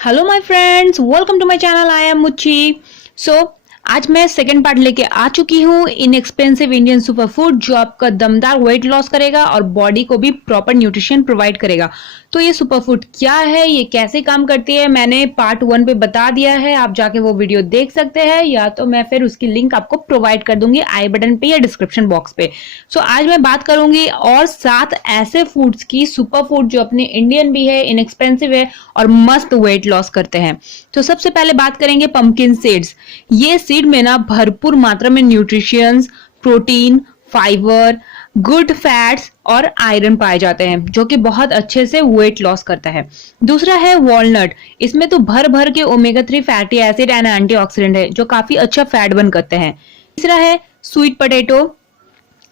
Hello my friends, welcome to my channel Iammuchchi। So आज मैं second part लेके आ चुकी हूँ इनएक्सपेंसिव इंडियन सुपर फूड जो आपका दमदार वेट लॉस करेगा और बॉडी को भी प्रॉपर न्यूट्रिशन प्रोवाइड करेगा। तो ये सुपर फूड क्या है, ये कैसे काम करती है, मैंने पार्ट 1 पे बता दिया है, आप जाके वो वीडियो देख सकते हैं या तो मैं फिर उसकी लिंक आपको प्रोवाइड कर दूंगी आई बटन पे या डिस्क्रिप्शन बॉक्स पे। सो आज मैं बात करूंगी और 7 ऐसे फूड्स की, सुपर फूड जो अपने इंडियन भी है, इनएक्सपेंसिव है और मस्त वेट लॉस करते हैं। तो सबसे पहले बात करेंगे पंपकिन सीड्स। ये सीड में ना भरपूर मात्रा में nutritions, protein, fibre, good fats और आयरन पाए जाते हैं जो कि बहुत अच्छे से वेट लॉस करता है। दूसरा है वॉलनट। इसमें तो भर भर के omega 3 fatty acid and antioxidant है जो काफी अच्छा फैट बर्न करते हैं। तीसरा है स्वीट पोटैटो।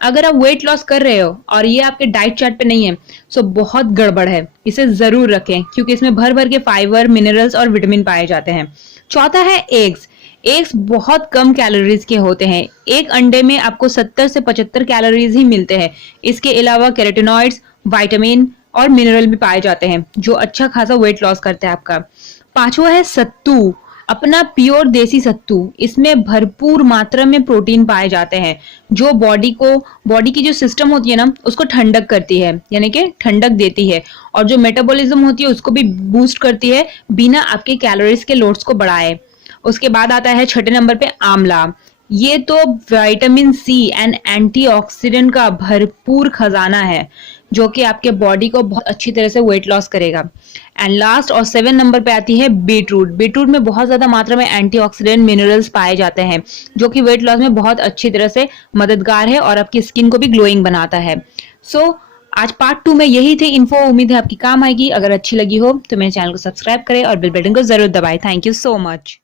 अगर आप वेट लॉस कर रहे हो और ये आपके डाइट चार्ट पे नहीं है तो बहुत गड़बड़ है, इसे जरूर रखें क्योंकि इसमें भर भर के फाइबर, मिनरल्स और विटामिन पाए जाते हैं। चौथा है एग्स। एग्स बहुत कम कैलोरीज के होते हैं। एक अंडे में आपको 70 से 75 कैलोरीज ही मिलते हैं। इसके अलावा कैरोटीनॉइड्स, विटामिन और मिनरल भी पाए जाते हैं जो अच्छा खासा वेट लॉस करते हैं आपका। पांचवा है सत्तू, अपना प्योर देसी सत्तू। इसमें भरपूर मात्रा में प्रोटीन पाए जाते हैं जो बॉडी की जो सिस्टम होती है ना उसको ठंडक करती है, यानी कि ठंडक देती है, और जो मेटाबॉलिज्म होती है उसको भी बूस्ट करती है बिना आपके कैलोरीज के लोड्स को बढ़ाए। उसके बाद आता है छठे नंबर पे आंवला। ये तो विटामिन सी एंड एंटीऑक्सीडेंट का भरपूर खजाना है जो कि आपके बॉडी को बहुत अच्छी तरह से वेट लॉस करेगा। एंड लास्ट और 7 नंबर पे आती है बीटरूट। बीटरूट में बहुत ज्यादा मात्रा में एंटीऑक्सीडेंट मिनरल्स पाए जाते हैं जो कि वेट लॉस में बहुत अच्छी तरह से मददगार है और आपकी स्किन को भी ग्लोइंग बनाता है। सो आज पार्ट 2 में यही थी इन्फो। उम्मीद है आपकी काम आएगी। अगर अच्छी लगी हो तो मेरे चैनल को सब्सक्राइब करें और बेल बटन को जरूर दबाएं। Thank you so much.